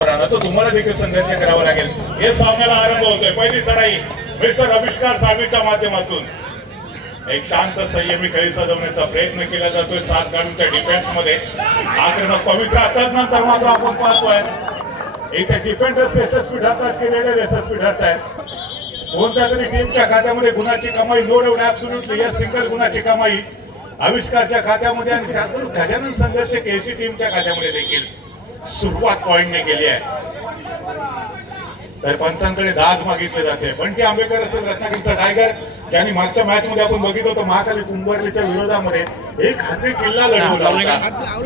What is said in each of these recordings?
तो तुम्हाला देखील संघर्ष करावा लागेल. हे सामन्याला आरंभ होतोय. पहिली चढाई मिस्टर आविष्कार साळवीच्या माध्यमातून एक शांत संयमी खेळी सजवण्याचा प्रयत्न केला जातोय. 7 खेळाडूंच्या डिफेन्स मध्ये आक्रमक पवित्र असतात. नंतर मात्र आपण पाहतोय इथे डिफेंडर्स यशस्वी ठरतात की रेडर यशस्वी ठरत आहेत. कोणत्या तरी टीमच्या खात्यामध्ये गुणाची कमाई नो डाऊट ऍब्सोल्युटली या सिंगल गुणाची कमाई आविष्कारच्या खात्यामध्ये आणि त्याचबरोबर गजानन संघर्ष केसी टीमच्या खात्यामध्ये देखील सुरुवात पॉइंटने केली आहे. तर पंचांकडे दाद मागितले जाते. बंटी आंबेकर असेल रत्नागिरीचा टायगर ज्यांनी मागच्या मॅच मध्ये आपण बघितलं होतं महाकाली कुंभारलीच्या विरोधामध्ये एक हाती किल्ला लढवला होता.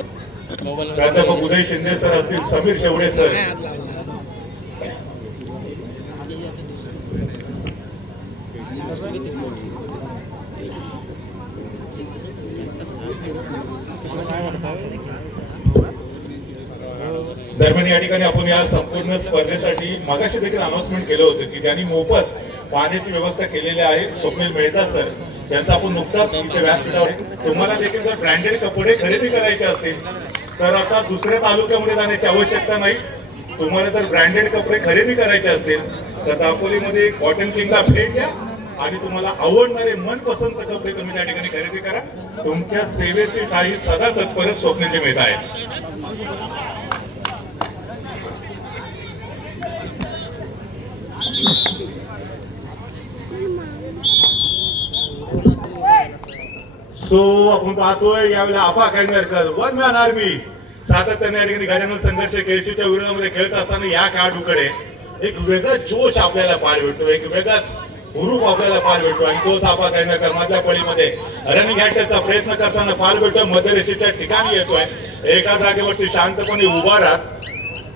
प्राध्यापक उदय शिंदे सर असतील, समीर शेवडे सर, दरम्यान या ठिकाणी आपण या संपूर्ण स्पर्धेसाठी मगाशी देखील अनाउन्समेंट केलं होतं की ज्यांनी मोफत पाण्याची व्यवस्था केलेली आहे स्वप्नील मेहता सर, त्यांचा आपण नुकताच इथे व्यासपीठावर तुम्हाला देखील जर ब्रँडेड कपडे खरेदी करायचे असतील तर आता दुसऱ्या तालुक्यामध्ये जाण्याची आवश्यकता नाही. तुम्हाला जर ब्रँडेड कपडे खरेदी करायचे असतील तर दापोलीमध्ये कॉटन किंगला भेट द्या आणि तुम्हाला आवडणारे मनपसंत कपडे तुम्ही त्या ठिकाणी खरेदी करा. तुमच्या सेवेची काही सदा तत्पर स्वप्नील मेहता आहे. सो आपण पाहतोय यावेळेला आपा कॅनरकर वन मॅन आर्मी सातत्याने या ठिकाणी गजानन संघर्ष केसीच्या विरोधामध्ये खेळत असताना या खेळाडूकडे एक वेगळा जोश आपल्याला पाहायला भेटतो, एक वेगळाच हुरूप आपल्याला पाहायला भेटतो आणि तोच आपा कॅनरकर मधल्या पळीमध्ये रनिंग हॅटचा प्रयत्न करताना पाहायला भेटतोय. मध्यरेषेच्या ठिकाणी येतोय, एका जागेवरती शांतपणे उभा राहत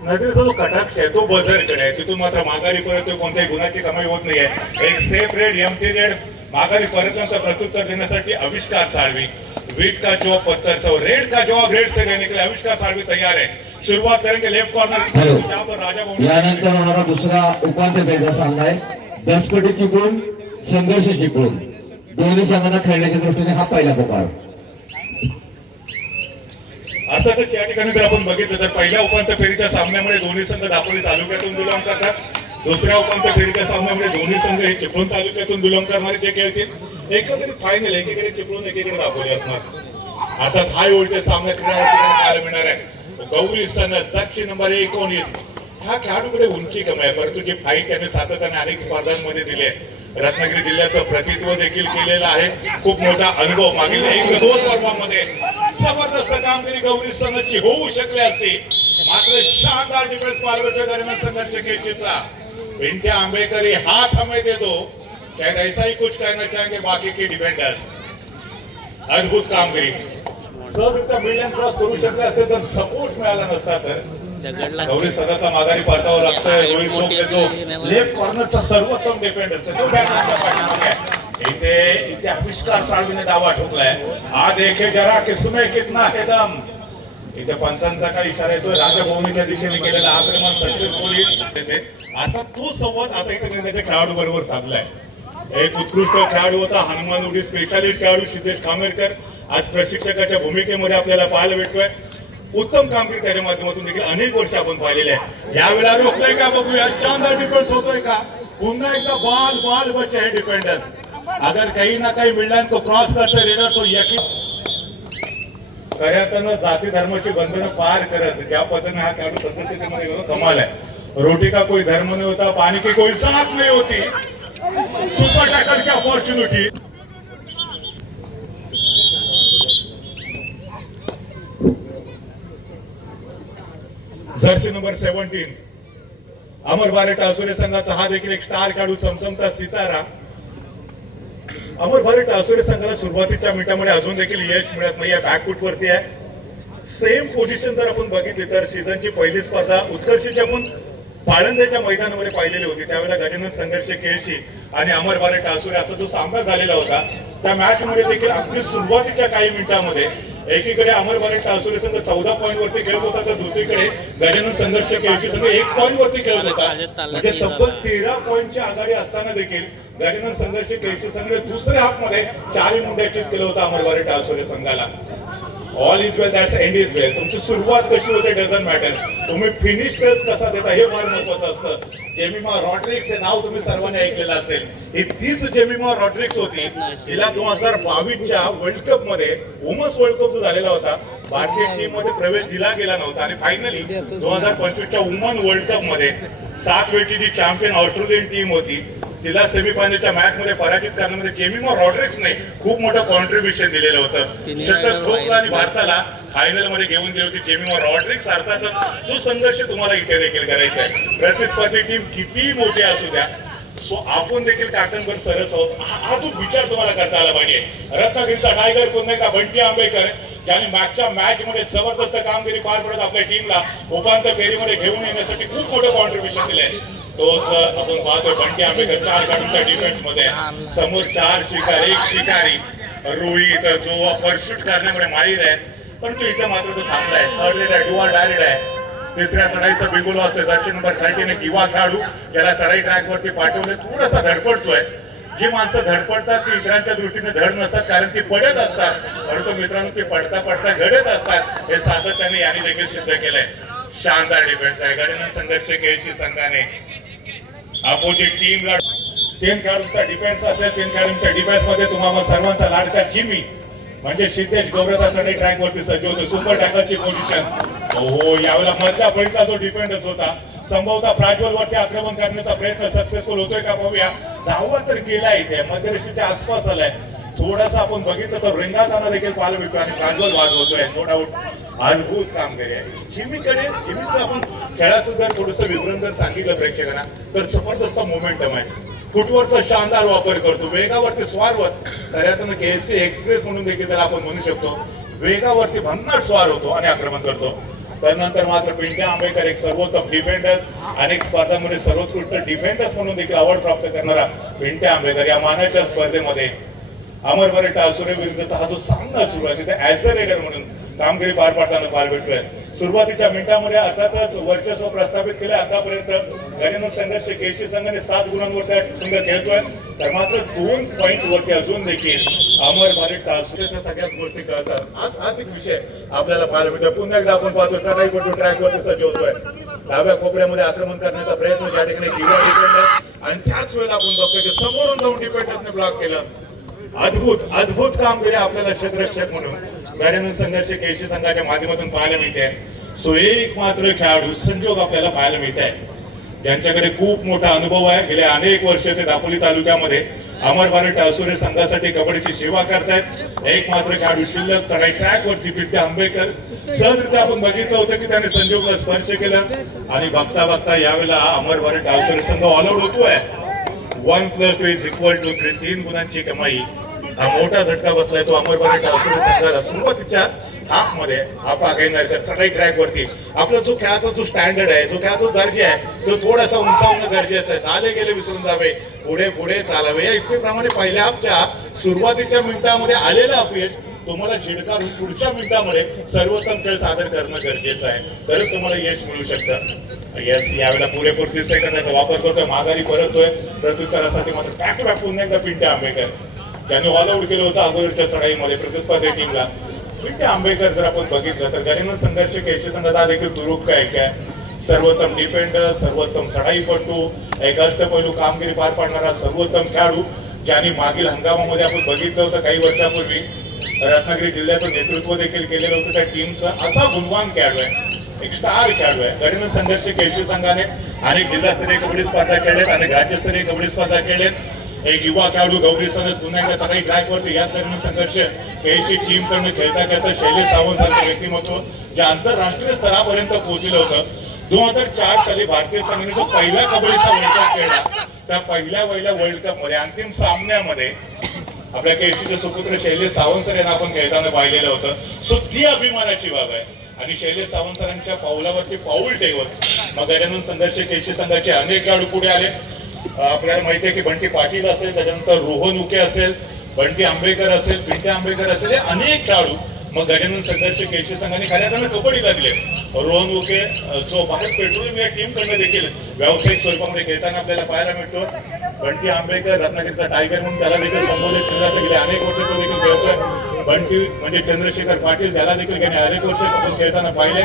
नदीचा जो कटाक्ष आहे तो बझरकडे आहे. तिथून मात्र माघारी परत कोणत्याही गुणाची कमाई होत नाहीये. एक सेफ रेड एम्प्टी रेड माघारी परतल्यानंतर प्रत्युत्तर देण्यासाठी आविष्कार साळवी. वीट का जवाब पत्थर से रेड का जवाब रेड से देने के लिए आविष्कार साळवी तैयार है. शुरुआत करेंगे लेफ्ट कॉर्नर. यानंतर होणारा दुसरा उपांत्य फेरीचा सामना आहे दसपटी चिपळूण संघर्ष चिपळूण. दोन्ही संघांना खेळण्याच्या दृष्टीने हा पहिला पुकार. अर्थातच या ठिकाणी जर आपण बघितलं तर पहिल्या उपांत्य फेरीच्या सामन्यामध्ये दोन्ही संघ दापोली तालुक्यातून बिलॉंग करतात. दुसऱ्या उपांत्य फेरीच्या सामन्यामध्ये दोन्ही संघ हे चिपळूण तालुक्यातून बिलॉंग करणारे जे खेळतील. एकत्रित फायनल एकीकडे चिपळूण एकीकडे दापोली असणार. अर्थात हाय व्होल्टेज सामना खेळायला मिळणार आहे. गौरी सन साक्षी नंबर 19 हा खेळाडूकडे उंची कमी आहे परंतु जी फाईट त्याने सातत्याने अनेक स्पर्धांमध्ये दिले. रत्नागिरी जिल्ह्याचं प्रतिनिधित्व देखील केलेलं आहे. खूप मोठा अनुभव मागील 1-2 वर्षांमध्ये जबरदस्त कामगिरी गौरी सनची होऊ शकली असती. मात्र शानदार डिफेन्स मार्गदर्शन संघर्ष केसीचा पिंट्या आंबेकर हाथ हमें दे दो शायद ऐसा ही कुछ कहना चाहेंगे बाकी के डिफेंडर्स. अद्भुत कामगिरी सहजरित्या मिडलँड क्रॉस करू शकले असते तर सपोर्ट मिळाला नसता तर गौरी सनचा माघारी परतावं लागतंय. रोहित चोपडे जो लेफ्ट कॉर्नरचा सर्वोत्तम डिफेंडर जो बॅटच्या पाठीमागे इथे आविष्कार साळवीने दावा ठोकलाय. हा देखे जरा किसमें कितना है दम. इथे पंचांचा काय इशारा येतोय. राजभवनीच्या दिशेने केलेला आक्रमण सक्सेसफुली. आता तो संवाद आता इथे त्याच्या खेळाडू बरोबर साधलाय. एक उत्कृष्ट खेळाडू होता हनुमान उडी स्पेशालिस्ट खेळाडू सिद्धेश खामेरकर आज प्रशिक्षकाच्या भूमिकेमध्ये आपल्याला पाहायला भेटतोय. उत्तम कामगिरी त्याच्या माध्यमातून देखील अनेक वर्ष आपण पाहिलेले आहे. यावेळेला रोखलाय का बघूया. शानदार डिफेन्स होतोय का. पुन्हा एकदा बाल बाल बचे हे डिफेंडर्स. अगर काही ना काही मिळणार तो क्रॉस करतोय रेडर तो यकीन खऱ्यातनं जाती धर्माची बंधनं पार करत ज्या पद्धतीने हा खेळाडू संघर्षामध्ये कमाल आहे. रोटी का कोई धर्म नहीं होता, पानी की कोई जात नहीं होती. सुपर टॅकल की अपॉर्च्युनिटी. जर्सी नंबर 17 अमर बारे टासुरे संघाचा हा देखील एक स्टार खेळाडू चमचमता सितारा. अमर बारे टासुरे संघाला सुरुवातीच्या मिनिटांमध्ये अजून देखील यश मिळत नाहीये. बॅकफूट वरती आहे. सेम पोझिशन जर आपण बघितली तर सीझनची पहिली स्पर्धा उत्कर्षची आपण पाळंद्याच्या मैदानामध्ये पाहिलेली होती. त्यावेळेला गजानन संघर्ष केळशी आणि अमर बारे टासुरे असा जो सामना झालेला होता त्या मॅच मध्ये देखील अगदी सुरुवातीच्या काही मिनिटांमध्ये एकीकडे अमर बारे टासुरे संघ 14 पॉईंट वरती खेळत होता तर दुसरीकडे गजानन संघर्ष केळशी संघ 1 पॉईंट वरती खेळत होता. म्हणजे तब्बल 13 पॉईंटची आघाडी असताना देखील गजानन संघर्ष केळशी संघाने दुसऱ्या हाफ मध्ये 4 मुंड्या चित केलं होतं अमर बारे टासुरे संघाला. All is well that's end is well. तुमची सुरुवात कशी होते डझंट मॅटर, तुम्ही फिनिश कसा देता हे फार महत्वाचं असतं. जेमिमा रॉड्रिक्स हे नाव तुम्ही सर्वांनी ऐकलेलं असेल. ही तीच जेमिमा रॉड्रिक्स होती, तिला 2022च्या वर्ल्ड कप मध्ये वुमन्स वर्ल्ड कप जो झालेला होता, भारतीय टीम मध्ये प्रवेश दिला गेला नव्हता आणि फायनली 2025च्या वुमन वर्ल्ड कप मध्ये 7 वेळची जी चॅम्पियन ऑस्ट्रेलियन टीम होती तिला सेमीफायनलच्या मॅच मध्ये पराजित करण्यामध्ये जेमिमा रॉड्रिक्सने खूप मोठं कॉन्ट्रीब्युशन दिलेलं होतं. शतक ठोकलं आणि भारताला फायनल मध्ये घेऊन गेली होती जेमिमा रॉड्रिक्स. अर्थातच तो संघर्ष तुम्हाला इथे देखील करायचा आहे. प्रतिस्पर्धी टीम किती मोठी असू द्या, आपण देखील काकांवर सरस आहोत हा जो विचार तुम्हाला करता आला पाहिजे. रत्नागिरीचा टायगर पुन्हा एकदा बंटी आंबेकर ज्याने मागच्या मॅच मध्ये जबरदस्त कामगिरी पार पडत आपल्या टीमला उपांत्य फेरीमध्ये घेऊन येण्यासाठी खूप मोठं कॉन्ट्रीब्युशन दिलंय. तोच आपण पाहतोय बंटी आंबेकर 4 गाडूंच्या डिफेन्स मध्ये, समोर 4 शिकार, 1 शिकारी रोहित जो परशूट करण्यामध्ये माहीर आहे, परंतु इथं मात्र तो थांबलाय. थर्ड आहे, डुआ डायरेक्ट आहे. तिसऱ्या चढाईचा बिगुल असतोय जर्सी नंबर 13 किंवा खेळाडू ज्याला चढाई ट्रॅक वरती पाठवले. थोडासा धडपडतोय. जी माणसं धडपडतात ती इतरांच्या दृष्टीने धड नसतात, कारण ती पडत असतात, परंतु मित्रांनो ती पडता पडता घडत असतात. हे सातत्याने यांनी देखील सिद्ध केलंय. शानदार डिफेन्स आहे. गडन संघर्ष केळशी संघाने अपोजिट टीमला 3 खेळाडूंचा डिफेन्स असेल. 3 खेळाडूंच्या डिफेन्स मध्ये तुम्हाला सर्वांचा लाडका जिमी म्हणजे सिद्धेश गौरता चढाई ट्रॅक वरती सज्ज होते. सुपर टॅकलची पोझिशन. हो, यावेळेला मधल्या फळीचा जो डिफेंडर्स होता संभवतः प्राज्वल वरती आक्रमण करण्याचा प्रयत्न सक्सेसफुल होतोय का पाहूया. धावा तर केला इथे मध्यरेषेच्या आसपास आलाय. थोडासा आपण बघितलं तर रिंगाताना देखील पाहायला मिळतो आणि प्राज्वल वाजवतोय. नो डाऊट अद्भुत कामगिरी आहे जिमीचं आपण खेळाचं जर थोडस विवरण जर सांगितलं प्रेक्षकांना तर जबरदस्त मोमेंटम आहे. फुटवरचा शानदार वापर करतो, वेगावरती स्वार होत, तर केएससी एक्सप्रेस म्हणून देखील त्याला आपण म्हणू शकतो. वेगावरती भन्नाट स्वार होतो आणि आक्रमण करतो. त्यानंतर मात्र पिंट्या आंबेकर एक सर्वोत्तम डिफेंडर्स, अनेक स्पर्धांमध्ये सर्वोत्कृष्ट डिफेंडर्स म्हणून देखील अवॉर्ड प्राप्त करणारा पिंट्या आंबेकर या मानाच्या स्पर्धेमध्ये अमरभरे टाळसुरे विरुद्धचा हा जो सामना सुरू आहे तिथे ऍज अ रेडर म्हणून कामगिरी पार पाडताना पार भेटतोय. सुरुवातीच्या मिनिटांमध्ये अर्थातच वर्चस्व प्रस्थापित केले. आतापर्यंत गणित संघर्ष केळशी संघाने 7 गुणांवर त्या संघ खेळतोय, तर मात्र 2 पॉईंट वरती अजून देखील अमरभरे टाळसुरेच्या सगळ्याच गोष्टी कळतात. आज एक विषय आपल्याला पाहायला मिळतोय. पुन्हा एकदा आपण पाहतो चढाईपटू ट्रॅक वरती सज्ज होतोय. डाव्या कोपऱ्यामध्ये आक्रमण करण्याचा प्रयत्न ज्या ठिकाणी किंवा डिफेंडर आणि त्याच वेळेला आपण बघतोय की समोरून जाऊन डिफेंडर्सने ब्लॉक केलं. अद्भुत कामगिरी आपल्याला क्षेत्ररक्षक म्हणून गणित संघर्ष केळशी संघाच्या माध्यमातून पाहायला मिळते. सो एक मात्र खेळाडू संजोग आपल्याला पाहायला मिळत आहे ज्यांच्याकडे खूप मोठा अनुभव आहे. गेल्या अनेक वर्ष ते दापोली तालुक्यामध्ये अमरभरे टाळसुरे संघासाठी कबड्डीची सेवा करतायत. एक मात्र खेळाडू शिल्लक चढाई ट्रॅक वरती पिंट्या आंबेकर सहजरित्या आपण बघितलं होतं की त्याने संजोगला स्पर्श केलं आणि बघता यावेळेला अमरभरे टाळसुरे संघ ऑल आउट होतोय. 1+2=3 3 गुणांची कमाई हा मोठा झटका बसलाय तो अमरभरे टाळसुरे संघाला. सुरुवातीच्या हाफ मध्ये आपा घेणार चढाई ट्रॅक वरती आपला जो खेळाचा जो स्टँडर्ड आहे, जो खेळाचा दर्जा आहे तो थोडासा उंचावणं गरजेचं आहे. चाले गेले विसरून जावे, पुढे चालावे. या युक्तीप्रमाणे पहिल्या हाफच्या सुरुवातीच्या मिनिटांमध्ये आलेलं अपयश तुम्हाला झिडकारून पुढच्या मिनिटांमध्ये सर्वोत्तम खेळ सादर करणं गरजेचं आहे, तरच तुम्हाला यश मिळू शकतं. यस, यावेळेला पुरेपूर 30 सेकंदाचा वापर करतोय, माघारी परततोय. प्रत्युत्तरासाठी मात्र बॅक टू बॅक पुन्हा एकदा पिंट्या आंबेकर ज्यांनी ऑल आउट केलं होतं अगोदरच्या चढाईमध्ये प्रतिस्पर्धी टीमला. पिंट्या आंबेकर जर आपण बघितलं तर गणित संघर्ष केळशी संघाचा देखील तुरुक काय सर्वोत्तम डिफेंडर, सर्वोत्तम चढाईपटू, एक अष्टपैलू कामगिरी पार पाडणारा सर्वोत्तम खेळाडू ज्यांनी मागील हंगामामध्ये आपण बघितलं होतं काही वर्षापूर्वी रत्नागिरी जिल्ह्याचं नेतृत्व देखील केलेलं होतं त्या टीमचा. असा गुणवान खेळाडू आहे, एक स्टार खेळाडू आहे. गणित संघर्ष केळशी संघाने अनेक जिल्हास्तरीय कबड्डी स्पर्धा खेळल्यात, अनेक राज्यस्तरीय कबड्डी स्पर्धा खेळल्यात. एक युवा खेळाडू गौरी सदस्य पुन्हा एकदा चढाई ट्रॅक वरती याच गणित संघर्ष केळशी टीम कडून खेळता शैलेश सावंत सारखे व्यक्तिमत्व जे आंतरराष्ट्रीय स्तरापर्यंत पोहोचलं होतं. 2004 साली भारतीय संघाने जो पहिला कबड्डीचा वर्ल्ड कप खेळला त्या पहिल्या वर्ल्ड कप मध्ये अंतिम सामन्यामध्ये आपल्या केळशीचे सुपुत्र शैलेश सावंत सर यांना आपण खेळताना पाहिलेलं होतं. सो ती अभिमानाची बाब आहे आणि शैलेश सावंत सरांच्या पावलावरती पाऊल ठेवत मग गजानन संघर्ष केळशी संघाचे अनेक खेळाडू पुढे आले. आपल्याला माहिती आहे की बंटी पाटील असेल, त्याच्यानंतर रोहन उके असेल, बंटी आंबेकर असेल, पिंट्या आंबेकर असेल, हे अनेक खेळाडू मग गजानन संघर्ष केशी संघाने खऱ्या त्यांना कबड्डीला दिले. रोहन उके जो बाहेर पेट्रोलियम या टीम कडनं देखील व्यावसायिक स्वरूपामध्ये खेळताना आपल्याला पाहायला मिळतो. बंटी आंबेकर रत्नागिरीचा टायगर म्हणून त्याला देखील संबोधित केलं जातं. गेले अनेक वर्ष तो देखील खेळतोय. बंटी म्हणजे चंद्रशेखर पाटील, त्याला देखील त्याने अनेक वर्ष आपण खेळताना पाहिले.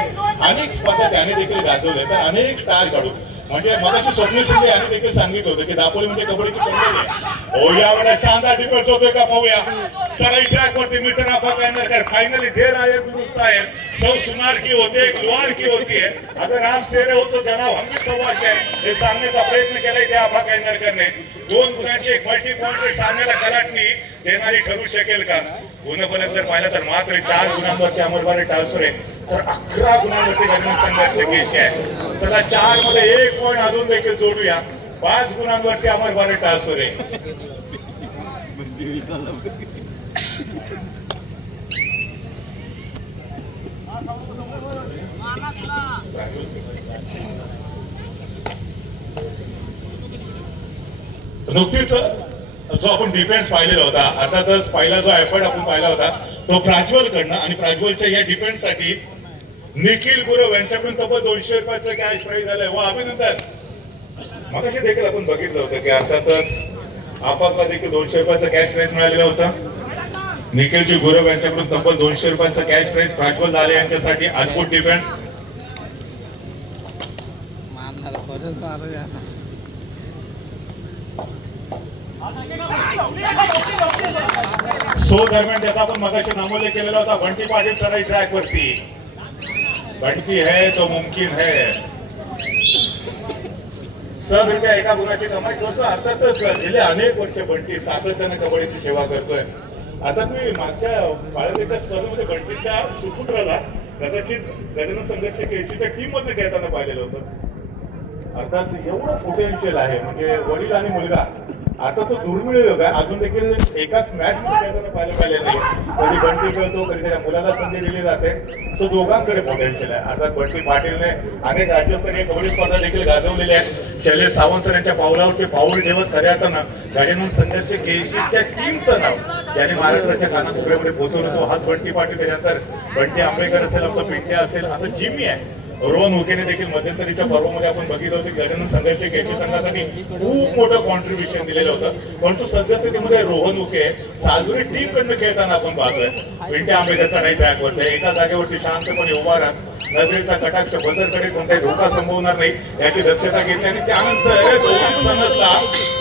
अनेक स्पर्धा त्याने देखील गाजवले, तर अनेक स्टार काढून म्हणजे मगाशी स्वप्नील शिंदे यांनी देखील सांगितलं होतं की दापोलीमध्ये कबड्डीची पंचायत आहे. हो यावेळेला शानदार डिफेन्स होतोय का पाहूया. चला ट्रॅक वरती मिल्टन आफा कायनरकर फाइनली देर आए दुरुस्त आहे. सब सुनार की होते एक लोहार की होती है. अगर राम सेरे हो तो जनाब हम भी सव्वाशे आहे हे सांगण्याचा प्रयत्न केलाय त्या आफा कायनरकरने. 2 गुणांचे एक मल्टी पॉइंट सामन्याला कलाटणी देणारी ठरू शकेल का. गुणफलक जर पाहिला तर मात्र 4 गुणांवरती अमरबारे टाळसुरे, तर 11 गुणांवरती गजानन संघर्ष केशी आहे. चला 4 मध्ये 1 पॉइंट अजून देखील जोडूया. 5 गुणांवरती अमरबारे टाळसुरे. नुकतीच जो आपण डिफेन्स पाहिलेला होता, अर्थातच पहिला जो एफर्ट आपण पाहिला होता तो प्राज्वल कडनं, आणि प्राज्वलच्या या डिफेन्स साठी निखिल गुरव यांच्याकडून तब्बल 200 रुपयाचं कॅश प्राइज झालंय. व अभिनंदन. मगाशी देखील आपण बघितलं होतं की अर्थातच आपापला देखील 200 रुपयाचं कॅश प्राइज मिळालेलं होतं. निखिलजी गुरव यांच्याकडून तब्बल 200 रुपयाचं कॅश प्राइज प्राज्वल दाले यांच्यासाठी अद्भुत डिफेन्स. सो दरम्यान ज्याचा आपण मगाशी नमूद केलेला होता बंटी पाटील चढाई ट्रॅक वरती. बंटी है तो मुमकिन है. सहजरित्या एका गुणाची कमाई करतो. अर्थातच गेले अनेक वर्ष बंटी सातत्याने कबड्डीची सेवा करतोय. आता तुम्ही मागच्या बाळाच्या स्पर्धेमध्ये बंटीच्या सुपुत्राला कदाचित गजानन संघर्ष केशीच्या टीम मध्ये खेळताना पाहिलेलं होतं. अर्थात एवढं पोटेन्शियल आहे म्हणजे वडील आणि मुलगा. आता तो दुर्मिळ योग आहे. अजून देखील एकाच मॅच मध्ये खेळताना पाहिले नाही. कधी बंटी खेळतो, कधी त्याच्या मुलाला संधी दिली जाते. तो दोघांकडे पोटेन्शियल आहे. अर्थात बंटी पाटीलने अनेक राज्यस्तरीय कबड्डी स्पर्धा देखील गाजवलेल्या आहेत. शैलेश सावंत सर यांच्या पावलावरती पाऊल ठेवत खऱ्या अर्थानं गजानन संघर्ष केशीच्या टीमचं नाव ज्याने महाराष्ट्राच्या कानाकोपऱ्यामध्ये पोहोचवलं तो हाच बंटी पाटील. त्याच्यानंतर बंटी आंबेकर असेल, आमचा पिंट्या असेल, आता जिमी आहे. रोहन हुकेने देखील मध्यंतरीच्या पर्वामध्ये आपण बघितलं होतं की गजानन संघर्ष केशी संघासाठी खूप मोठं कॉन्ट्रीब्युशन दिलेलं होतं. परंतु सद्यस्थितीमध्ये रोहन हुके सालुरी टीम कडनं खेळताना आपण पाहतोय. पिंट्या आंबेकरचा नाही ट्रॅक वरती एका जागेवरती शांतपणे उभा राहत नजरेचा कटाक्ष बदरकडे कोणताही धोका संभवणार नाही याची दक्षता घेतली. आणि त्यानंतर दोन्ही सनदला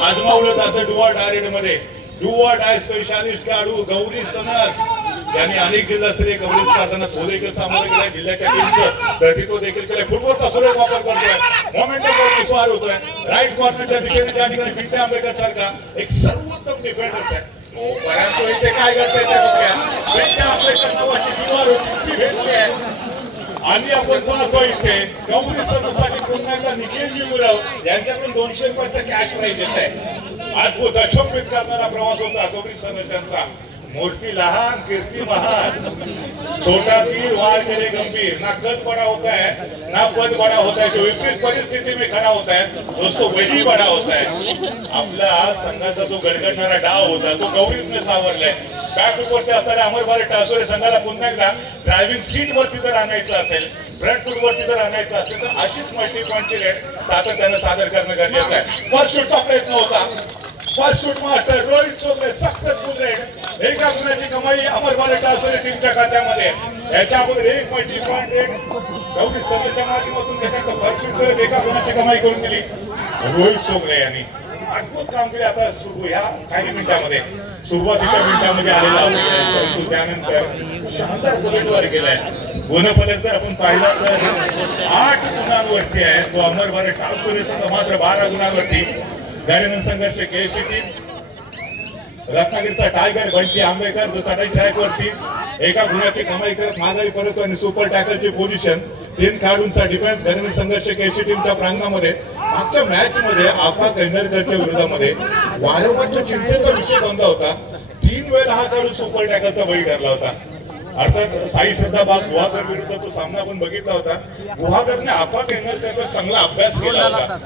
आजमावलं जातं डुआ डायरेड मध्ये. डुआ डाय स्पेशालिस्ट खेळाडू गौरी सनस यांनी अनेक जिल्हास्तरीय कबड्डी स्पर्धांना तो देखील सामोरं गेलाय. जिल्ह्याच्या टीमचं प्रतिनिधित्व देखील केलंय. फुटबॉलचा सुरेख वापर करतोय. मोमेंटम स्वार होतोय. राईट कॉर्नरच्या दिशेने त्या ठिकाणी पिंट्या आंबेकर सारखा एक सर्वोत्तम डिफेंडर आहे. परंतु इथे काय करताय त्या बघूया. पिंट्या आंबेकर नावाची दिवार होती ती भेटली आहे. आणि आपण पाहतो इथे गौरी सदसाठी पुन्हा एकदा निखिलजी गुरव यांच्याकडून 200 रुपयाचा कॅश प्राइज येत आहे. अद्भुत अचंबित करणारा प्रवास होता गौरी सदस्यांचा. मूर्ति लहान कीर्ति महान. छोटा तीर वार करे गंभीर. ना कद बड़ा होता है ना पद बड़ा होता है. जो विपरीत परिस्थिति में खड़ा होता है दोस्तों वही बड़ा होता है. आपला संघाचा जो गडगडणारा डाव होता तो गौरीने सावरलाय. बॅक वरती असणाऱ्या अमरबारे टाळसोरे संघाला पुन्हा एकदा ड्रायव्हिंग सीट वरती जर आणायचं असेल, फ्रंट फूट वरती जर आणायचं असेल तर अशीच मल्टी पॉइंटची रेट सातत्यानं सादर करणं गरजेचं आहे. फर्स्ट शूटचा प्रयत्न होता. First shoot master Rohit Chogle successful rate. एका गुणाची कमाई अमरबारे टाळसोरे टीमच्या खात्यामध्ये. याच्या अगोदर एक मल्टी पॉइंट रेट गौरी सदस्याच्या माध्यमातून त्याच्याकडे फर्स्ट शूट करत एका गुणाची कमाई करून दिली रोहित चोगले यांनी. अद्भुत कामगिरी आता सुरू ह्या काही मिनिटांमध्ये सुरुवातीच्या मिनिटांमध्ये आलेला आहे. परंतु त्यानंतर शानदार बुलेटवर गेलाय. गुणफलक जर आपण पाहिला तर 8 गुणांवरती आहे तो अमरबारे टाळसोरे संघ मात्र 12 गुणांवरती. गजानन संघर्ष केशी टीम रत्नागिरीचा टायगर बंटी आंबेकर जो चढाई ट्रॅक वरती एका गुणाची कमाई करत माघारी परततो. आणि सुपर टॅकलची पोझिशन 3 खेळाडूंचा डिफेन्स गजानन संघर्ष केशी टीमच्या प्रांगणामध्ये. मागच्या मॅच मध्ये आफा कैनरकरच्या विरोधामध्ये वारंवारच्या चिंतेचा विषय बनला होता. 3 वेळा हा खेळाडू सुपर टॅकलचा बळी ठरला होता. अर्थात साई श्रद्धा बाग गुहागर विरुद्ध तो सामना आपण बघितला होता. गुहागरने आफा कैनरकरचा चांगला अभ्यास केला होता.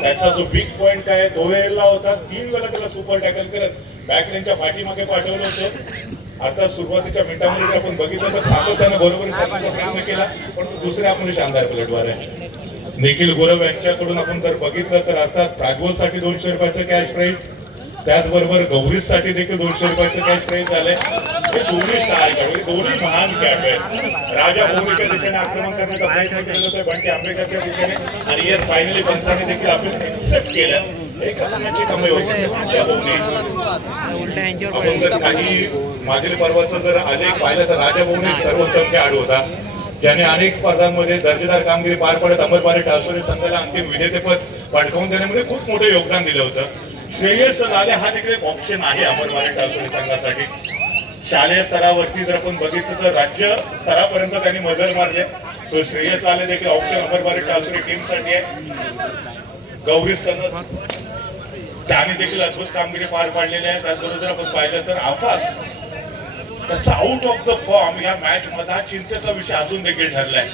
त्याचा जो बिग पॉइंट काय तो वेळेला होता. 3 वेळा त्याला सुपर टॅकल करत बॅकलाईनच्या पाठीमागे पाठवलं होतं. आता सुरुवातीच्या मिनिटांमध्ये जर आपण बघितलं तर सातत्यानं बरोबर साधण्याचा प्रयत्न केला, पण दुसऱ्या आपण शानदार पलटवार आहे. निखिल गुरव यांच्याकडून आपण जर बघितलं तर अर्थात प्राज्वलसाठी 200 रुपयाचं कॅश प्राईज, त्याचबरोबर गौरीसाठी देखील 200 रुपयाचं कॅश प्राईज झालंय. हे दोन्ही स्टार खेळाडू, दोन्ही महान खेळाडू आहेत. राजा भोवनीच्या दिशेने आक्रमण करण्याचा प्रयत्न केला जातोय बंटी आंबेकरच्या दिशेने, आणि येस फायनली पंचाने देखील आपल्याला एक्सेप्ट केलं. एक अन्नाची कमाई होती राजा भोवनी. आपण जर काही मागील पर्वाचं जर आलेख पाहिलं तर राजा भोवनी सर्वोत्तम खेळाडू होता, ज्याने अनेक स्पर्धांमध्ये दर्जेदार कामगिरी पार पडत अमरबारी टासुरे संघाला अंतिम विजेतेपद पटकावून देण्यामध्ये खूप मोठं योगदान दिलं होतं. श्रेयस लाले हा देखील एक ऑप्शन आहे अमरबारी टासुरे संघासाठी. शालेय स्तरावरती जर आपण बघितलं तर राज्य स्तरापर्यंत त्यांनी मजल मारले, तो श्रेयस लाले देखील ऑप्शन अमरबारी टासुरे टीमसाठी आहे. गौरी संघ त्याने देखील अद्भुत कामगिरी पार पाडलेली आहे. त्याचबरोबर जर आपण पाहिलं तर आफात त्याचा आउट ऑफ द फॉर्म या मॅच मध्ये चिंतेचा विषय अजून देखील ठरलाय.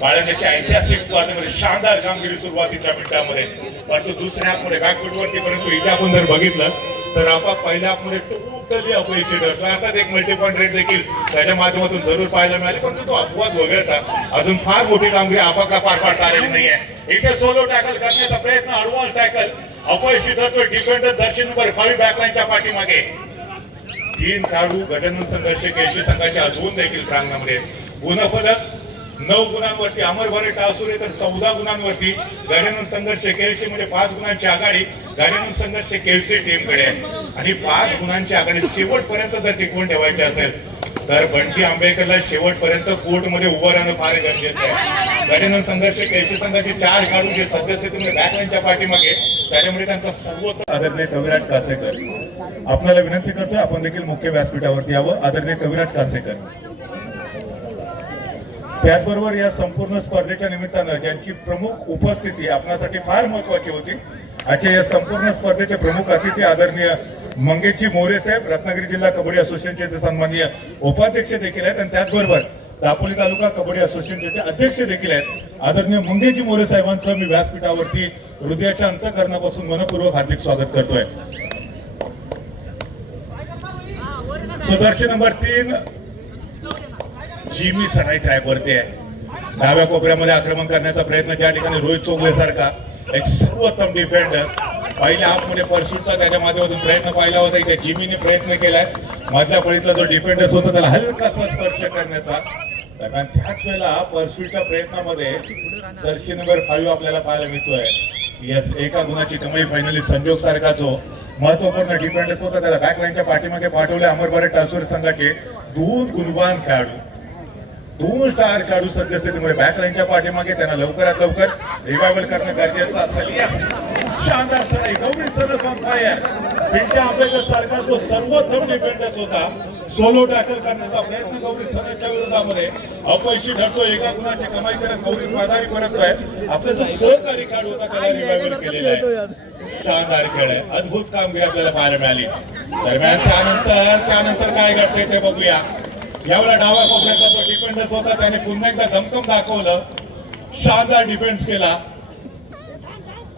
बाळगण्याच्या ऐतिहासिक स्पर्धेमध्ये शानदार कामगिरी सुरुवातीच्या मिनिटांमध्ये, परंतु दुसऱ्या हाफमध्ये बॅकफुटवरती, परंतु इथे आपण जर बघितलं तर आपण पहिल्या हाफमध्ये टोटली अपयशी ठरतो. आता एक मल्टी पॉईंट रेट देखील त्याच्या माध्यमातून जरूर पाहायला मिळाले, परंतु तो अपवाद वगळता अजून फार मोठी कामगिरी आपापला पार पाडता आलेली नाहीये. इथे सोलो टॅकल करण्याचा प्रयत्न, अडवान्स टॅकल अपयशी ठरतो. डिफेंडर दर्शन नंबर 5 बॅकलाईनच्या पाठीमागे. 3 खेळाडू गजानन संघर्ष केशी संघाच्या अजून देखील प्रांगणामध्ये. गुणफलक 9 गुणांवरती अमरबारी टासुरे तर 14 गुणांवरती गजानन संघर्ष केळशी, म्हणजे 5 गुणांची आघाडी गजानन संघर्ष केळशी टीमकडे आहे. आणि 5 गुणांची आघाडी शेवटपर्यंत जर टिकवून ठेवायची असेल तर बंटी आंबेकरला शेवटपर्यंत कोर्टमध्ये उभं राहणं फार गरजेचं आहे. गजानन संघर्ष केळशी संघाचे 4 खेळाडू जे सद्यस्थितीमध्ये बॅकलाईनच्या पाठीमागे, त्याच्यामुळे त्यांचा सर्वोत्तम आदरणीय कविराज कासेकर, आपल्याला विनंती करतोय आपण देखील मुख्य व्यासपीठावरती यावं. आदरणीय कविराज कासेकर. त्याचबरोबर या संपूर्ण स्पर्धेच्या निमित्तानं ज्यांची प्रमुख उपस्थिती आपल्यासाठी फार महत्वाची होती, आजच्या या संपूर्ण स्पर्धेचे प्रमुख अतिथी आदरणीय मंगेशजी मोरे साहेब, रत्नागिरी जिल्हा कबड्डी असोसिएशनचे सन्माननीय उपाध्यक्ष देखील आहेत, आणि त्याचबरोबर दापोली तालुका कबड्डी असोसिएशनचे अध्यक्ष देखील आहेत आदरणीय मंगेशजी मोरे साहेबांचं मी व्यासपीठावरती हृदयाच्या अंतःकरणापासून मनपूर्वक हार्दिक स्वागत करतोय. सुदर्शन नंबर 3 जिमी चढाई ट्रॅक वरती आहे. डाव्या कोपऱ्यामध्ये आक्रमण करण्याचा प्रयत्न, ज्या ठिकाणी रोहित चोगले सारखा एक सर्वोत्तम डिफेंडर पहिल्या हाफमध्ये परशूटचा त्याच्या माध्यमातून प्रयत्न पाहिला होता. इथे जिमीने प्रयत्न केलाय मधल्या फळीतला जो डिफेंडर होता त्याला हलकासा स्पर्श करण्याचा, कारण त्याच वेळेला परशूटच्या प्रयत्नामध्ये जर्सी नंबर 5 आपल्याला पाहायला मिळतोय. यस, एका गुणाची कमाई. फायनली संजोग सारखा जो महत्वपूर्ण डिफेंडर होता त्याला बॅकलाईनच्या पाठीमागे पाठवले. अमरबारी टासुरे संघाचे 2 गुणवान खेळाडू, 2 स्टार खेळाडू सद्यस्थितीमुळे बॅकलाईनच्या पाठीमागे, त्यांना लवकरात लवकर रिवायवल करणं गरजेचं असेल. शानदार चढाई, गौरी सरस ऑन फायर. बंटी आंबेकर सारखा जो सर्वोत्तम डिफेंडर होता, सोलो टॅकल करण्याचा प्रयत्न गौरी सरसच्या विरोधामध्ये अपयशी ठरतो. एका गुणाची कमाई करत गौरी माघारी परततोय. आपला जो सहकारी खेळाडू होता त्याला रिवायवल केलेला आहे. शानदार खेळ आहे, अद्भुत कामगिरी आपल्याला पाहायला मिळाली. दरम्यान त्यानंतर काय घडतंय ते बघूया. यावेळेला डावा कोपऱ्याचा जो डिफेंडर होता त्याने पुन्हा एकदा दमकम दाखवलं, शानदार डिफेन्स केला.